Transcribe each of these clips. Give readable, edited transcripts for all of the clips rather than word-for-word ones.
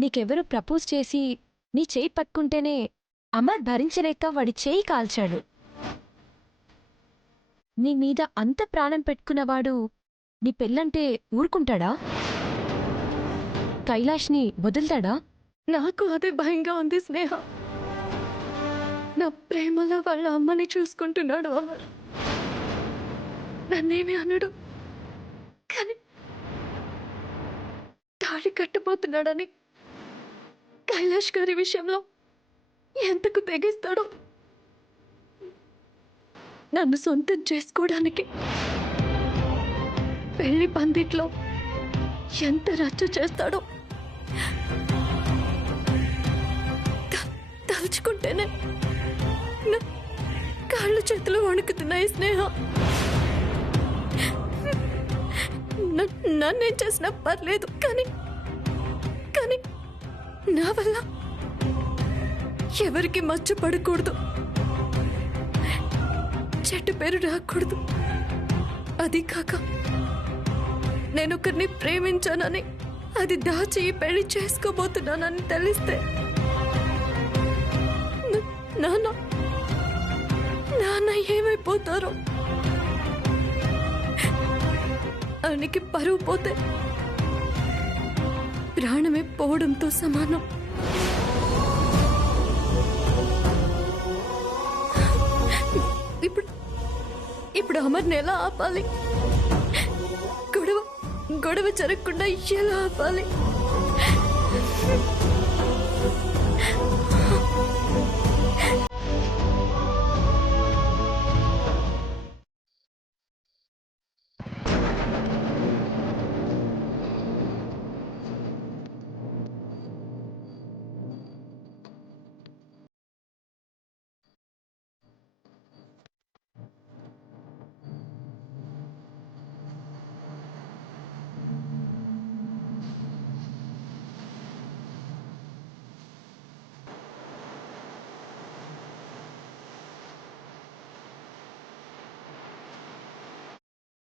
నీకెవరో propose చేసి నీ చేయి పట్టుకుంటేనే అమర్ భరించలేక వాడి చేయి కాల్చాడు. నీ మీద అంత ప్రాణం పెట్టుకున్నవాడు నీ పెళ్ళంటే ఊరుకుంటాడా? కైలాష్ని వదులుతాడా? నాకు అదే భయంగా ఉంది స్నేహ. నా ప్రేమలో వాళ్ళ అమ్మని చూసుకుంటున్నాడు అమర్. నన్నేమి అనడు, కానీ తాళి కట్టబోతున్నాడని కైలాష్ గారి విషయంలో ఎంతకు తెగిస్తాడో. నన్ను సొంతం చేసుకోవడానికి పెళ్లి పందిట్లో ఎంత రచ్చ చేస్తాడో తలుచుకుంటేనే నా కాళ్ళు చేతులు వణుకుతున్నాయి స్నేహ. నన్నేం చేసినా పర్లేదు, కానీ కానీ నా వల్ల ఎవరికి మచ్చ పడకూడదు, చెట్టు పేరు రాకూడదు. అది కాక నేనొకరిని ప్రేమించానని, అది దాచి పెళ్లి చేసుకోబోతున్నానని తెలిస్తే నాన్న నాన్న ఏమైపోతారో. ఆయనకి పరువు పోతే ప్రాణమే పోవడంతో సమానం. ఇప్పుడు అమర్ని ఎలా ఆపాలి? గొడవ జరగకుండా ఎలా ఆపాలి?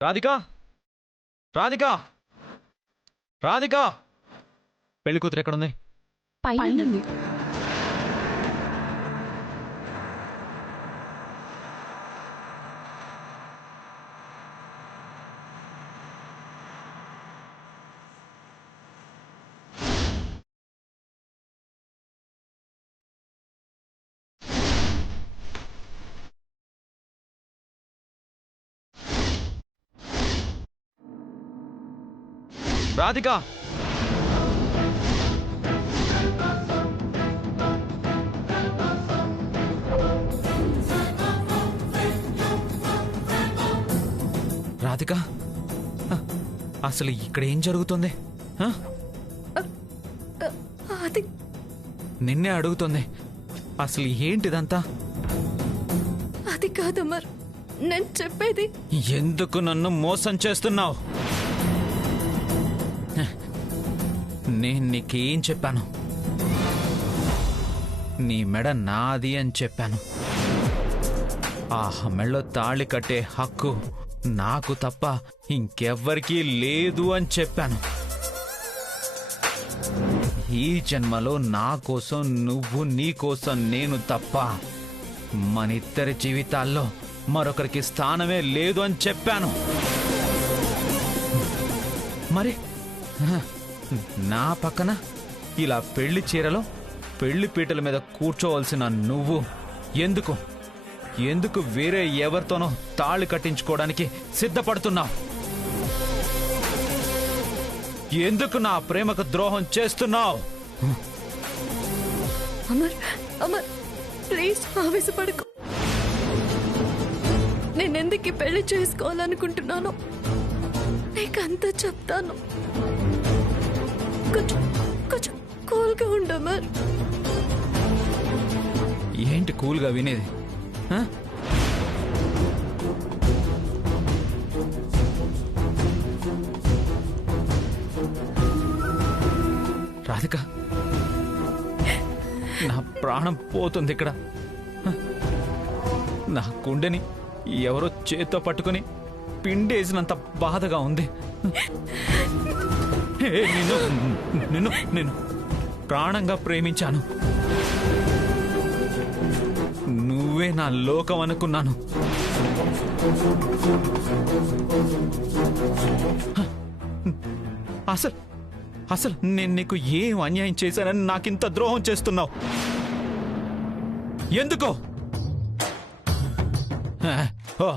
రాధికా, రాధికా, రాధికా, పెళ్లి కూతురు ఎక్కడుంది? పైన రాధికా, రాధికా, అసలు ఇక్కడ ఏం జరుగుతుంది? అది నిన్నే అడుగుతుంది. అసలు ఏంటిదంతా? అది కాదమర్, నేను చెప్పేది. ఎందుకు నన్ను మోసం చేస్తున్నావు? నేను నీకేం చెప్పాను? నీ మెడ నాది అని చెప్పాను. ఆ మెడలో తాళి కట్టే హక్కు నాకు తప్ప ఇంకెవ్వరికీ లేదు అని చెప్పాను. ఈ జన్మలో నా కోసం నువ్వు, నీ కోసం నేను తప్ప మనిద్దరి జీవితాల్లో మరొకరికి స్థానమే లేదు అని చెప్పాను. మరి నా పక్కన ఇలా పెళ్లి చీరలో పెళ్లి పీటల మీద కూర్చోవలసిన నువ్వు ఎందుకు ఎందుకు వేరే ఎవరితోనో తాళి కట్టించుకోవడానికి సిద్ధపడుతున్నావు? ఎందుకు నా ప్రేమకు ద్రోహం చేస్తున్నావు? అమర్, అమర్, ప్లీజ్ ఆవేశపడకు. నేనెందుకు పెళ్లి చేసుకోవాలనుకుంటున్నాను నీకంతా చెప్తాను. కొంచెం కూల్గా ఉండు అమర్. ఏంటి కూల్గా వినేది? రాధిక, నా ప్రాణం పోతుంది ఇక్కడ. నా గుండెని ఎవరో చేత్తో పట్టుకుని పిండేసినంత బాధగా ఉంది. నిన్ను నిన్ను నిన్ను ప్రాణంగా ప్రేమించాను. నువ్వే నా లోకం అనుకున్నాను. అసలు నేను నీకు ఏం అన్యాయం చేశానని నాకింత ద్రోహం చేస్తున్నావు? ఎందుకో? ఓ,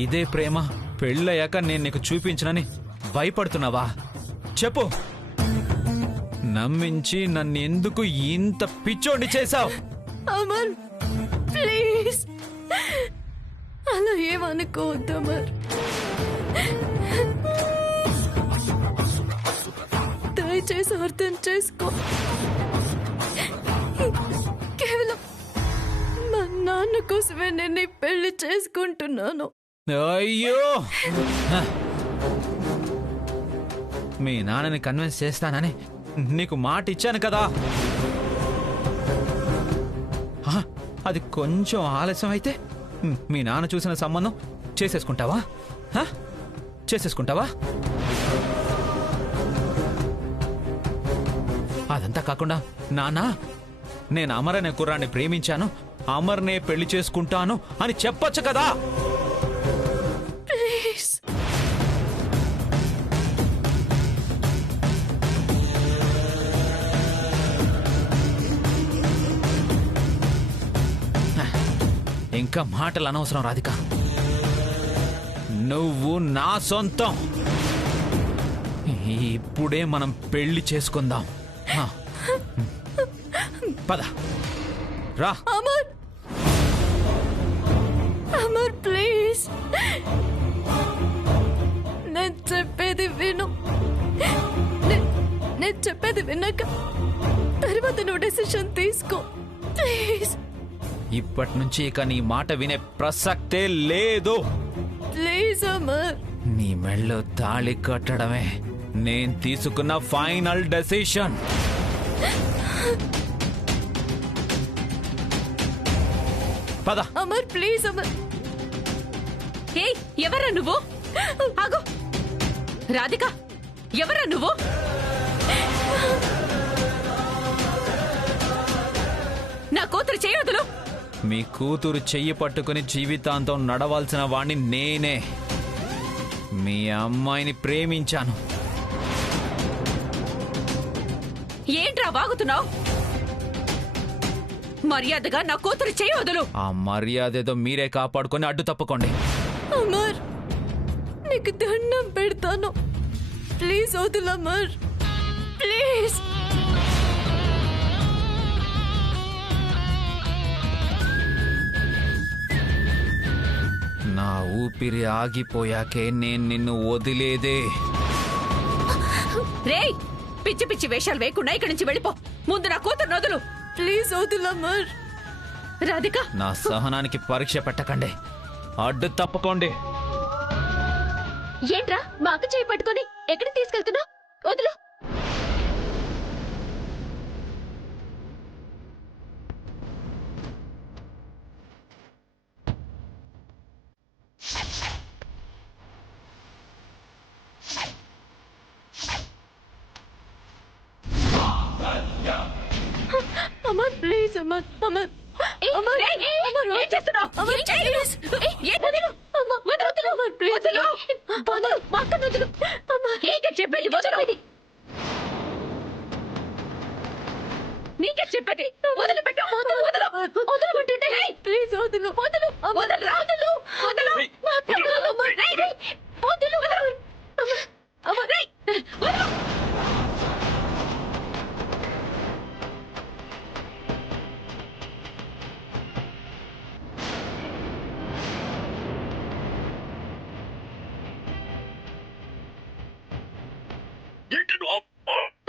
ఇదే ప్రేమ పెళ్ళయ్యాక నేను నీకు చూపించనని భయపడుతున్నావా? చెప్పు. నమ్మించి నన్ను ఎందుకు ఇంత పిచ్చోండి చేశావు? అమర్ ప్లీజ్ అలా ఏమనుకోవద్దు అమర్. దయచేసి అర్థం చేసుకో. కేవలం మా నాన్న కోసమే నేను ఈ పెళ్లి చేసుకుంటున్నాను. అయ్యో, మీ నాన్నని కన్విన్స్ చేస్తానని నీకు మాట ఇచ్చాను కదా. అది కొంచెం ఆలస్యం అయితే మీ నాన్న చూసిన సంబంధం చేసేసుకుంటావా? చేసేసుకుంటావా? అదంతా కాకుండా నాన్న, నేను అమర్ అనే కుర్రాన్ని ప్రేమించాను, అమర్నే పెళ్లి చేసుకుంటాను అని చెప్పొచ్చు కదా. ప్లీజ్ ఇంకా మాటలు అనవసరం రాధిక. నువ్వు నా సొంతం. ఇప్పుడే మనం పెళ్లి చేసుకుందాం. పద రా. అమర్ అమర్ ప్లీజ్ నేను చెప్పేది విను. నేను చెప్పేది విన్నాక తర్వాత నువ్వు డెసిషన్ తీసుకో ప్లీజ్. ఇప్పటి నుంచి ఇక నీ మాట వినే ప్రసక్తే లేదు. ప్లీజ్ అమర్. నీ మెళ్ళో తాళి కట్టడమే నేను తీసుకున్న ఫైనల్ డెసిషన్. పద. అమర్ ప్లీజ్ అమర్. ఏ ఎవరా నువ్వు? ఆగు రాధిక, ఎవరా నువ్వు? నా కూతురు చేయొద్దులు. మీ కూతురు చెయ్యి పట్టుకుని జీవితాంతం నడవాల్సిన వాణ్ణి నేనే. మీ అమ్మాయిని ప్రేమించాను. ఏంట్రా వాగుతున్నావు? మర్యాదగా నా కూతురు చేయొద్దులు. ఆ మర్యాద ఏదో మీరే కాపాడుకొని అడ్డు తప్పుకోండి. అమర్ నీకు దండం పెడతాను, ప్లీజ్ వదులు అమర్ ప్లీజ్. నా ఊపిరి ఆగిపోయాకే నేను నిన్ను వదిలేదే. రేయ్, పిచ్చి పిచ్చి వేషాలు వేయకుండా ఇక్కడి నుంచి వెళ్ళిపో. ముందు నా కూతురు వదులు. ప్లీజ్ వదులు అమర్. రాధిక, నా సహనానికి పరీక్ష పెట్టకండి, అడ్డు తప్పుకోండి. ఏంట్రా మా అక్క చేయి పట్టుకొని ఎక్కడికి తీసుకెళ్తున్నావు? వదులు. అమర్ ప్లీజ్ అమర్. అమర్ అమర్ అమర్ ఏం చేస్తున్నావు? అమర్ ఏం చేయను? ఏం వదులు? వదులు. అమర్ ప్లీజ్ వదులు. వదులు. మా అక్కను వదులు. నీకే చెప్పేది వదులు. నీకే చెప్పేది వదిలిపెట్టు. వదలు. వదలమంటుంటే ప్లీజ్ వదులు. వదలు. వదలు. వదలు. వదలు. మా అక్కను వదలు. రేయ్, రేయ్. వదలు. వదలు. అమర్, రేయ్, వదలు.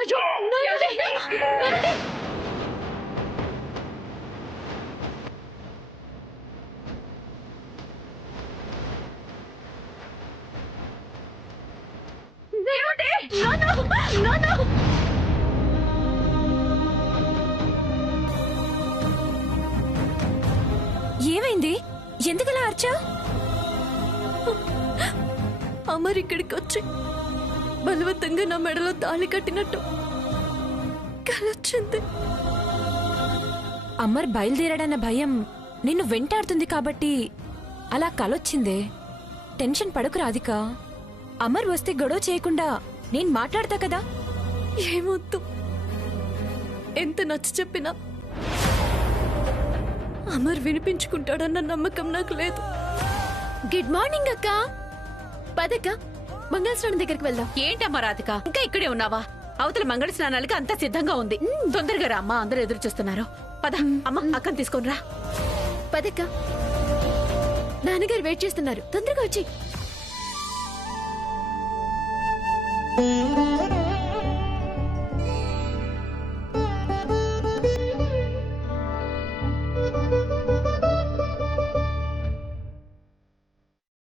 అయ్యో, నాయనా. దేవుడే! నాన్న! ఏమైంది? ఎందుకలా అర్చావు? అమర్ ఇక్కడికి వచ్చి బలవంతంగా నా మెడలో తాళి కట్టినట్టు కలొచ్చింది. అమర్ బయలుదేరాడన్న భయం నిన్ను వెంటాడుతుంది కాబట్టి అలా కలొచ్చిందే. టెన్షన్ పడకు రాధిక. అమర్ వస్తే గొడవ చేయకుండా నేను మాట్లాడతా కదా. ఏమొద్దు, ఎంత నచ్చ చెప్పినా అమర్ వినిపించుకుంటాడన్న నమ్మకం నాకు లేదు. గుడ్ మార్నింగ్ అక్క. పదక్క, మంగళస్నానం దగ్గరికి వెళ్దాం. ఏంటమ్మా రాధిక, ఇంకా ఇక్కడే ఉన్నావా? అవతల మంగళ స్నానాలకి అంతా సిద్ధంగా ఉంది. తొందరగా రా అమ్మా, అందరూ ఎదురు చూస్తున్నారు. పద అమ్మ, అక్కని తీసుకొని రా. పదక్క, నాన్నగారు వెయిట్ చేస్తున్నారు, తొందరగా వచ్చి.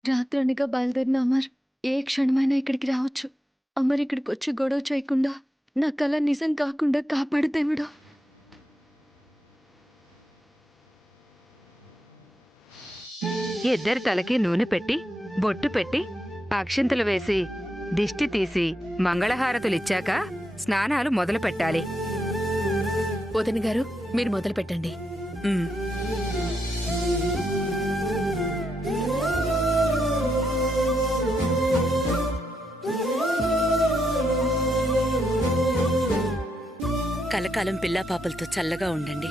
రాత్రనిగా బయలుదేరిన అమర్ ఏ క్షణమైనా ఇక్కడికి రావచ్చు. అమర్ ఇక్కడికి వచ్చి గొడవ చేయకుండా నా కళ నిజం కాకుండా కాపాడు దేవుడా. ఇద్దరి తలకి నూనె పెట్టి బొట్టు పెట్టి అక్షింతలు వేసి దిష్టి తీసి మంగళహారతులిచ్చాక స్నానాలు మొదలు పెట్టాలి. వదిన గారు, మీరు మొదలు పెట్టండి. కలకాలం పిల్లా పాపలతో చల్లగా ఉండండి.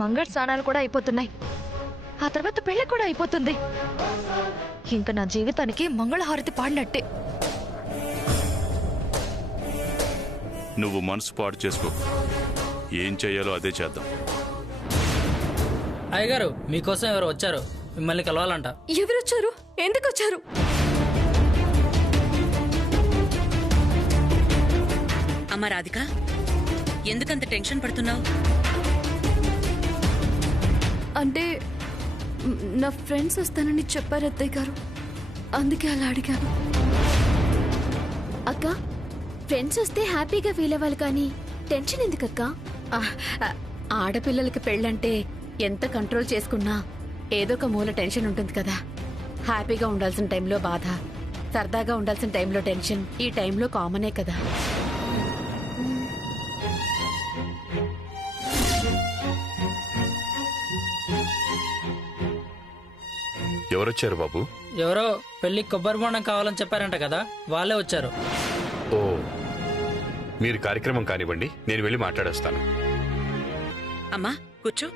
మంగళ స్నానాలు కూడా అయిపోతున్నాయి, ఆ తర్వాత పెళ్లి కూడా అయిపోతుంది. ఇంకా నా జీవితానికి మంగళహారతి పాడినట్టే. నువ్వు మనసు పాడు చేసుకో, ఏం చెయ్యాలో అదే చేద్దాం. అయ్యగారు, మీకోసం ఎవరు వచ్చారు, మిమ్మల్ని కలవాలంట. ఎవరొచ్చారు? ఎందుకు వచ్చారు? అమ్మ రాధిక, ఎందుకంత టెన్షన్ పడుతున్నావు? అంటే నా ఫ్రెండ్స్ వస్తానని చెప్పారు అత్తయ్య గారు, అందుకే అలా అడిగాను. అక్క, ఫ్రెండ్స్ వస్తే హ్యాపీగా ఫీల్ అవ్వాలి కానీ టెన్షన్ ఎందుకక్క? ఆడపిల్లలకి పెళ్ళంటే ఎంత కంట్రోల్ చేసుకున్నా ఏదో ఒక మూల టెన్షన్ ఉంటుంది కదా. హ్యాపీగా ఉండాల్సిన టైంలో బాధ, సరదాగా ఉండాల్సిన టైంలో టెన్షన్ ఈ టైంలో కామనే కదా. ఎవరొచ్చారు బాబు? ఎవరో పెళ్లి కొబ్బరి బొండం కావాలని చెప్పారంట కదా, వాళ్ళే వచ్చారు. ఓ, మీరు కార్యక్రమం కానివ్వండి, నేను వెళ్ళి మాట్లాడేస్తాను. అమ్మా కూర్చో.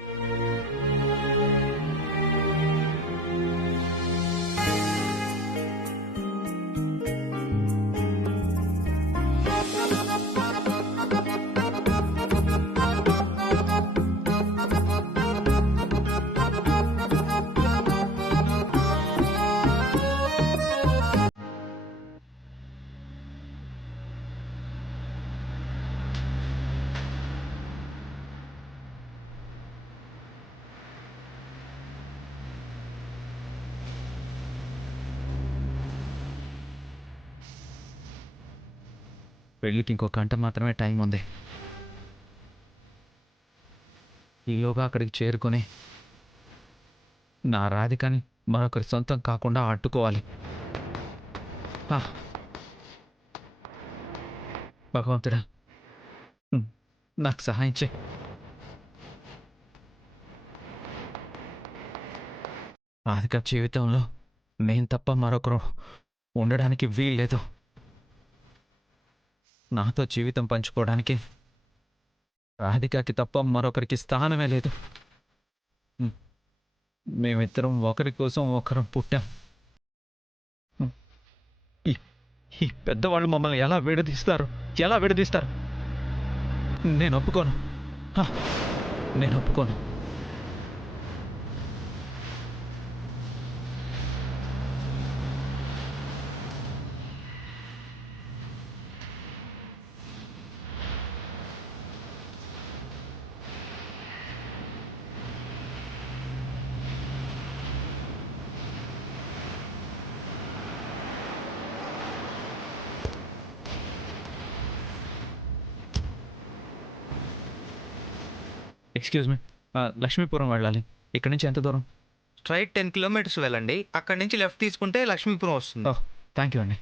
పెళ్ళికి ఇంకో గంట మాత్రమే టైం ఉంది. ఈలోగా అక్కడికి చేరుకొని నా రాధికని మరొకరి సొంతం కాకుండా అడ్డుకోవాలి. భగవంతుడా, నాకు సహాయం చేయి. రాధిక జీవితంలో నేను తప్ప మరొకరు ఉండడానికి వీల్లేదు. నాతో జీవితం పంచుకోవడానికి రాధికకి తప్ప మరొకరికి స్థానమే లేదు. మేమిద్దరం ఒకరి కోసం ఒకరం పుట్టాం. ఈ పెద్దవాళ్ళు మమ్మల్ని ఎలా విడదీస్తారు? నేను ఒప్పుకోను. ఎక్స్క్యూజ్ మీ, లక్ష్మీపురం వెళ్ళాలి. ఇక్కడి నుంచి ఎంత దూరం? స్ట్రైట్ 10 కిలోమీటర్స్ వెళ్ళండి. అక్కడి నుంచి లెఫ్ట్ తీసుకుంటే లక్ష్మీపురం వస్తుంది. థ్యాంక్ యూ అండి.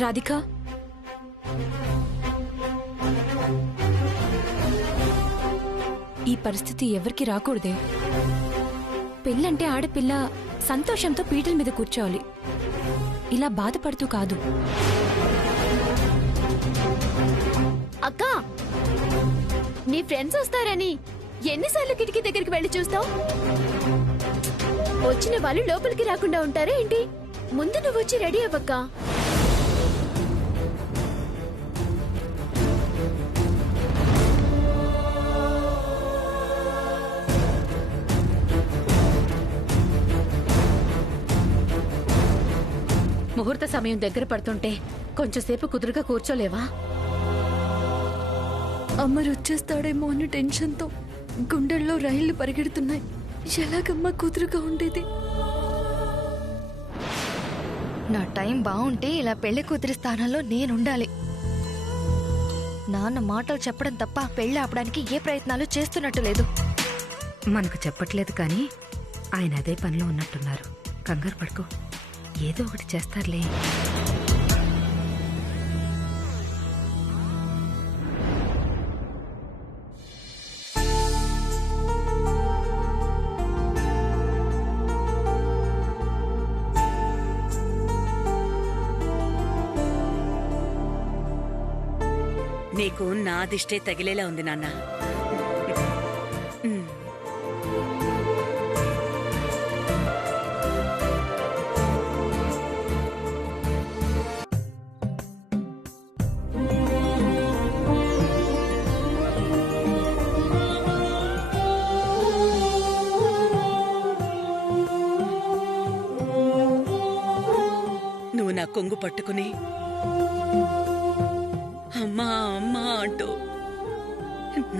రాధిక, ఈ పరిస్థితి ఎవరికి రాకూడదే. పెళ్ళంటే ఆడపిల్ల సంతోషంతో పీటల మీద కూర్చోవాలి, ఇలా బాధపడుతూ కాదు. అక్క, నీ ఫ్రెండ్స్ వస్తారని ఎన్నిసార్లు కిటికీ దగ్గరికి వెళ్ళి చూస్తావు? వచ్చిన వాళ్ళు లోపలికి రాకుండా ఉంటారా ఏంటి? ముందు నువ్వు వచ్చి రెడీ అవ్వక్క. ముహూర్త సమయం దగ్గర పడుతుంటే కొంచెంసేపు కుదురుగా కూర్చోలేవా? అమ్మరు వచ్చేస్తాడేమో అన్న టెన్షన్తో గుండెల్లో రైళ్లు పరిగెడుతున్నాయి. ఎలాగమ్మా కుదురుగా ఉండేది? నా టైం బాగుంటే ఇలా పెళ్లి కూతురి స్థానంలో నేనుండాలి. నాన్న మాటలు చెప్పడం తప్ప పెళ్లి ఆపడానికి ఏ ప్రయత్నాలు చేస్తున్నట్టు లేదు. మనకు చెప్పట్లేదు కానీ ఆయన అదే పనిలో ఉన్నట్టున్నారు. కంగారు పడుకో. ఏదో ఒకటి చేస్తారులే. నీకు నా దిష్టే తగిలేలా ఉంది నాన్న. నువ్వు నా కొంగు పట్టుకుని అమ్మా అమ్మా అంటూ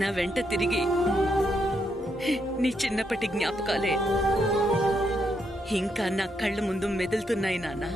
నా వెంట తిరిగి నీ చిన్నప్పటి జ్ఞాపకాలే ఇంకా నా కళ్ళ ముందు మెదులుతున్నాయి నాన్న.